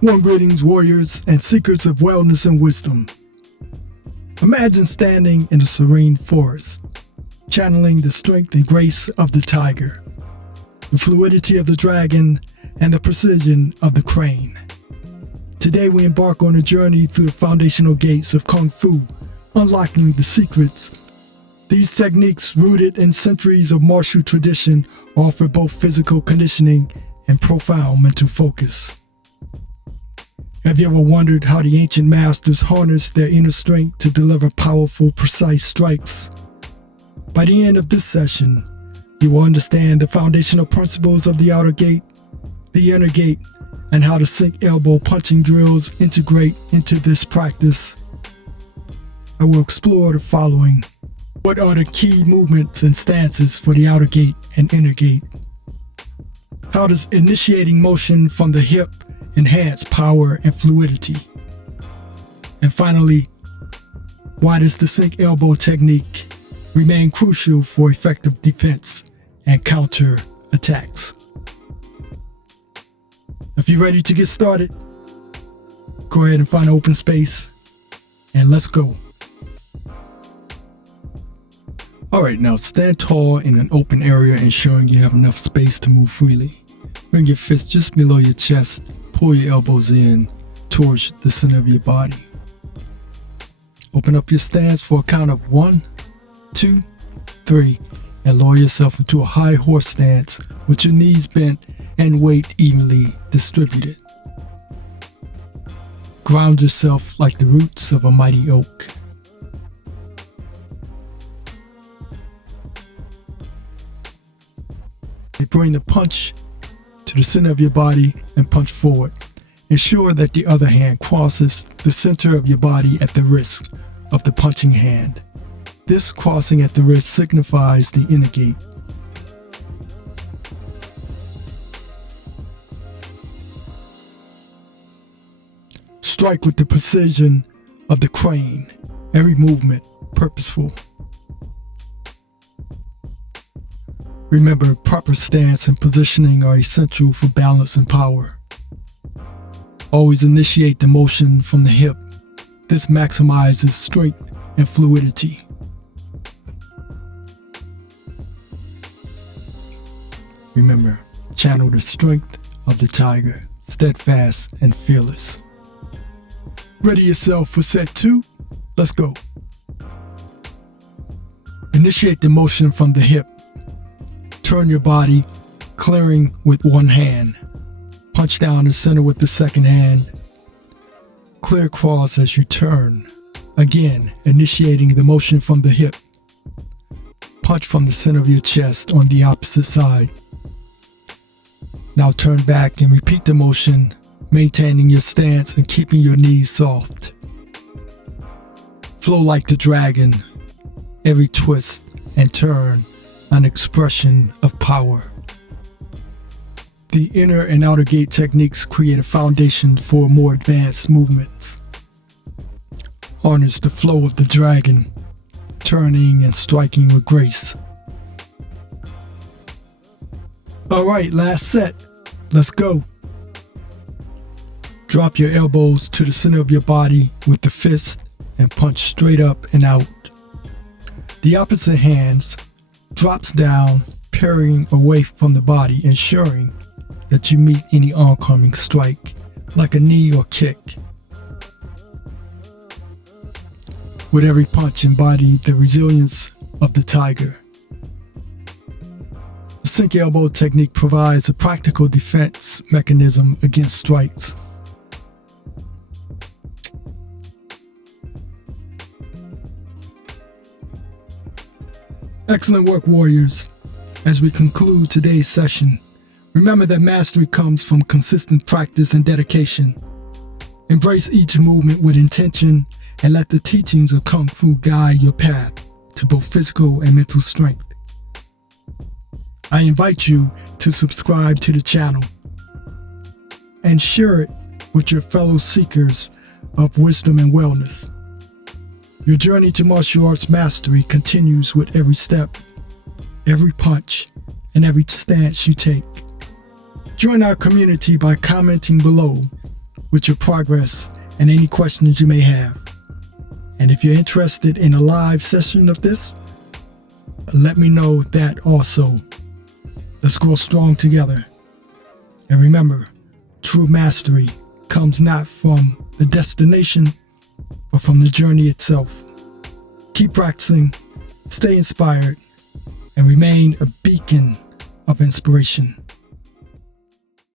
Warm greetings, warriors and seekers of wellness and wisdom. Imagine standing in a serene forest, channeling the strength and grace of the tiger, the fluidity of the dragon, and the precision of the crane. Today we embark on a journey through the foundational gates of Kung Fu, unlocking the secrets. These techniques, rooted in centuries of martial tradition, offer both physical conditioning and profound mental focus. Have you ever wondered how the ancient masters harnessed their inner strength to deliver powerful, precise strikes? By the end of this session, you will understand the foundational principles of the outer gate, the inner gate, and how the sink elbow punching drills integrate into this practice. I will explore the following. What are the key movements and stances for the outer gate and inner gate? How does initiating motion from the hip enhance power and fluidity? And finally, why does the sink elbow technique remain crucial for effective defense and counter attacks? If you're ready to get started, go ahead and find an open space and let's go. Alright, now stand tall in an open area, ensuring you have enough space to move freely. Bring your fists just below your chest. Pull your elbows in towards the center of your body. Open up your stance for a count of 1, 2, 3, and lower yourself into a high horse stance with your knees bent and weight evenly distributed. Ground yourself like the roots of a mighty oak. You bring the punch to the center of your body and punch forward. Ensure that the other hand crosses the center of your body at the wrist of the punching hand. This crossing at the wrist signifies the inner gate. Strike with the precision of the crane, every movement purposeful. Remember, proper stance and positioning are essential for balance and power. Always initiate the motion from the hip. This maximizes strength and fluidity. Remember, channel the strength of the tiger, steadfast and fearless. Ready yourself for set 2? Let's go. Initiate the motion from the hip. Turn your body, clearing with one hand. Punch down the center with the second hand. Clear across as you turn. Again, initiating the motion from the hip. Punch from the center of your chest on the opposite side. Now turn back and repeat the motion, maintaining your stance and keeping your knees soft. Flow like the dragon. Every twist and turn, an expression of power. The inner and outer gate techniques create a foundation for more advanced movements. Harness the flow of the dragon, turning and striking with grace. Alright, last set. Let's go. Drop your elbows to the center of your body with the fist and punch straight up and out. The opposite hands drops down, parrying away from the body, ensuring that you meet any oncoming strike, like a knee or kick. With every punch, embody the resilience of the tiger. The sink elbow technique provides a practical defense mechanism against strikes. Excellent work, warriors. As we conclude today's session, remember that mastery comes from consistent practice and dedication. Embrace each movement with intention and let the teachings of Kung Fu guide your path to both physical and mental strength. I invite you to subscribe to the channel and share it with your fellow seekers of wisdom and wellness. Your journey to martial arts mastery continues with every step, every punch, and every stance you take. Join our community by commenting below with your progress and any questions you may have. And if you're interested in a live session of this, let me know that also. Let's grow strong together. And remember, true mastery comes not from the destination, but from the journey itself. Keep practicing, stay inspired, and remain a beacon of inspiration.